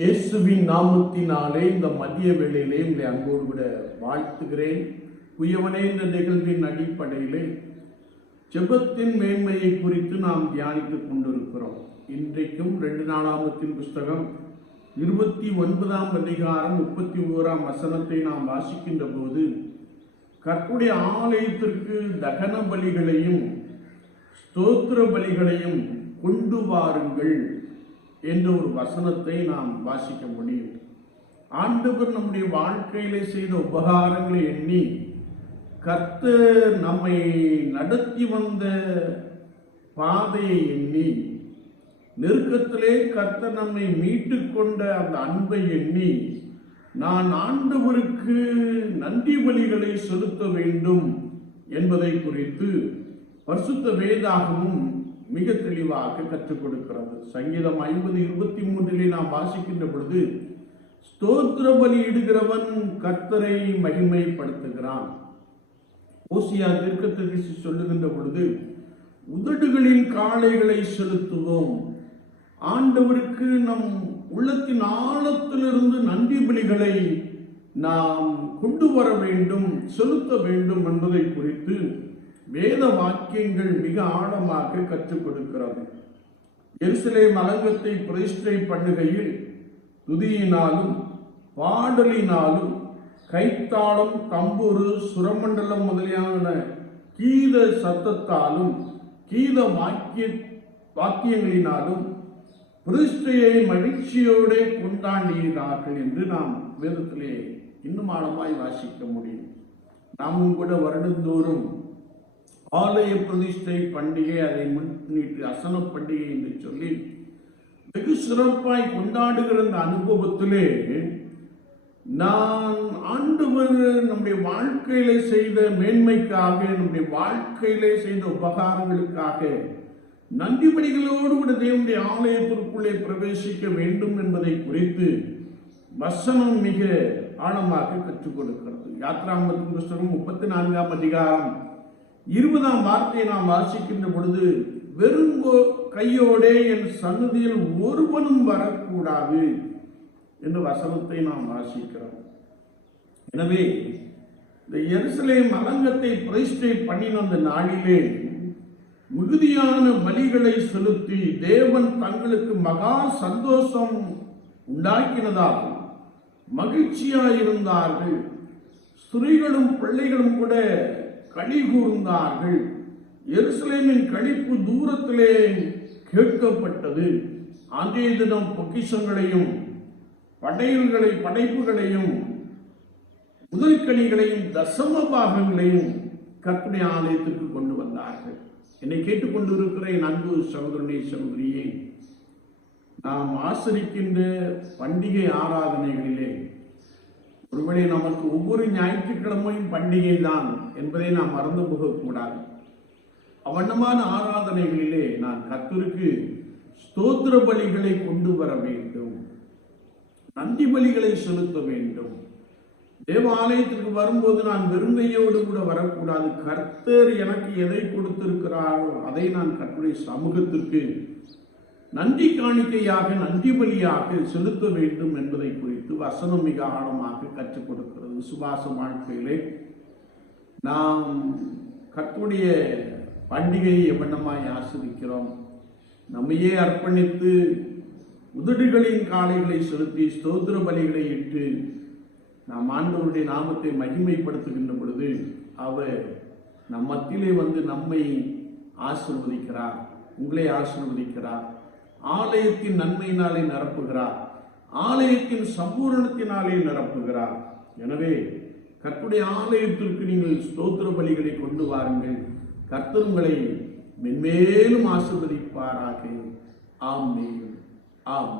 இயேசுவின் நாமத்தினாலே இந்த மதிய வேளையிலே உங்களை அன்போடு விட வாழ்த்துகிறேன். குயவனே இந்த நிகழ்வின் அடிப்படையிலே ஜெபத்தின் மேன்மையை குறித்து நாம் தியானித்துக் கொண்டிருக்கிறோம். இன்றைக்கும் ரெண்டு நாளாமத்தின் புஸ்தகம் இருபத்தி ஒன்பதாம் அதிகாரம் முப்பத்தி ஓராம் வசனத்தை நாம் வாசிக்கின்ற போது கற்புடைய ஆலயத்திற்கு தகன பலிகளையும் ஸ்தோத்திர பலிகளையும் கொண்டு வாருங்கள். என்ற ஒரு வசனத்தை நாம் வாசிக்க முடியும். ஆண்டவர் நம்முடைய வாழ்க்கையிலே செய்த உபகாரங்களை எண்ணி கர்த்தர் நம்மை நடத்தி வந்த பாதையை எண்ணி நெருக்கத்திலே கர்த்தர் நம்மை மீட்டு கொண்ட அந்த அன்பை எண்ணி நான் ஆண்டவருக்கு நன்றி பலிகளை செலுத்த வேண்டும் என்பதை குறித்து பரிசுத்த வேதாகமும் மிக தெளிவாக கற்றுக் கொடுக்கிறது. சங்கீதம் ஐம்பது இருபத்தி மூன்றிலே நாம் வாசிக்கின்ற பொழுது ஸ்தோத்திர பலி இடுகிறவன் கர்த்தரை மகிமைப்படுத்துகிறான். ஓசியா தீர்க்கதரிசி சொல்லுகின்ற பொழுது உதடுகளின் காளைகளை செலுத்துவோம். ஆண்டவருக்கு நம் உள்ளத்தின் ஆழத்திலிருந்து நன்றி பலிகளை நாம் கொண்டு வர வேண்டும் செலுத்த வேண்டும் என்பதை குறித்து வேத வாக்கியங்கள் மிக ஆழமாக கற்றுக் கொடுக்கிறது எருசலேம் அலங்கத்தை பிரதிஷ்டை பண்ணுகையில் துதியினாலும் பாடலினாலும் கைத்தாளம் தம்பூரு சுரமண்டலம் முதலியான கீத சத்தத்தாலும் கீத வாக்கிய வாக்கியங்களினாலும் பிரதிஷ்டையை மகிழ்ச்சியோடு கொண்டாடினார்கள் என்று நாம் வேதத்திலே இன்னும் ஆழமாய் வாசிக்க முடியும். நாமும் கூட வருடந்தோறும் ஆலய பிரதிஷ்டை பண்டிகை அதை முன்னிட்டு அசன பண்டிகை என்று சொல்லி வெகு சிறப்பாய் கொண்டாடுகிற அந்த அனுபவத்திலே நான் ஆண்டவர் நம்முடைய வாழ்க்கையில செய்த மேன்மைக்காக நம்முடைய வாழ்க்கையிலே செய்த உபகாரங்களுக்காக நன்றி கூட தேவனுடைய ஆலயத்திற்குள்ளே பிரவேசிக்க வேண்டும் என்பதை குறித்து வசனம் மிக ஆழமாக கற்றுக் கொடுக்கிறது. யாத்ராமத்தின் புஸ்தகம் முப்பத்தி நான்காம் அதிகாரம் இருபதாம் வார்த்தையை நாம் வாசிக்கின்ற பொழுது வெறும் கையோடே என் சன்னதியில் ஒருவனும் வரக்கூடாது என்ற வசனத்தை நாம் வாசிக்கிறோம். எனவே இந்த எருசலேம் அலங்கத்தை பிரதிஷ்டை பண்ணின அந்த நாளிலே மிகுதியான பலிகளை செலுத்தி தேவன் தங்களுக்கு மகா சந்தோஷம் உண்டாக்கினதால் மகிழ்ச்சியாயிருந்தார்கள். ஸ்திரீகளும் பிள்ளைகளும் கூட களி கூர்ந்தார்கள் எருசலேமின் கழிப்பு தூரத்திலே கேட்கப்பட்டது. அன்றைய தினம் பொக்கிஷங்களையும் படையல்களை படைப்புகளையும் முதற்கனிகளையும் தசம பாகங்களையும் கற்பனை ஆலயத்திற்கு கொண்டு வந்தார்கள். என்னை கேட்டுக்கொண்டிருக்கிற என் அன்பு சகோதரனே சகோதரியே நாம் ஆசரிக்கின்ற பண்டிகை ஆராதனைகளிலே ஒருவேளை நமக்கு ஒவ்வொரு ஞாயிற்றுக்கிழமையும் பண்டிகை தான் என்பதை நாம் மறந்து போகக்கூடாது. அவண்ணமான ஆராதனைகளிலே நான் கத்திற்கு ஸ்தோத்திர பலிகளை கொண்டு வர வேண்டும். நந்தி பலிகளை செலுத்த வேண்டும். தேவாலயத்திற்கு வரும்போது நான் வெறுமையோடு கூட வரக்கூடாது. கர்த்தர் எனக்கு எதை கொடுத்திருக்கிறாரோ அதை நான் கர்த்தருடைய சமூகத்திற்கு நன்றி காணிக்கையாக நன்றி பலியாக செலுத்த வேண்டும் என்பதை குறித்து வசனம் மிக ஆழமாக கற்றுக் கொடுக்கிறது. விசுவாச வாழ்க்கையிலே நாம் கத்துடைய பண்டிகையை எவ்வண்ணமாய் ஆசிரிக்கிறோம் நம்மையே அர்ப்பணித்து உதடுகளின் காளைகளை செலுத்தி ஸ்தோத்திர பலிகளை இட்டு நாம் ஆண்டவருடைய நாமத்தை மகிமைப்படுத்துகின்ற பொழுது அவர் நம் மத்தியிலே வந்து நம்மை ஆசிர்வதிக்கிறார் உங்களை ஆசிர்வதிக்கிறார். ஆலயத்தின் நன்மையினாலே நிரப்புகிறார். ஆலயத்தின் சம்பூரணத்தினாலே நிரப்புகிறார். எனவே கர்த்துடைய ஆலயத்திற்கு நீங்கள் ஸ்தோத்திர பலிகளை கொண்டு வாருங்கள். கர்த்தர் உங்களை மென்மேலும் ஆசிர்வதிப்பாராக. ஆம் ஆம்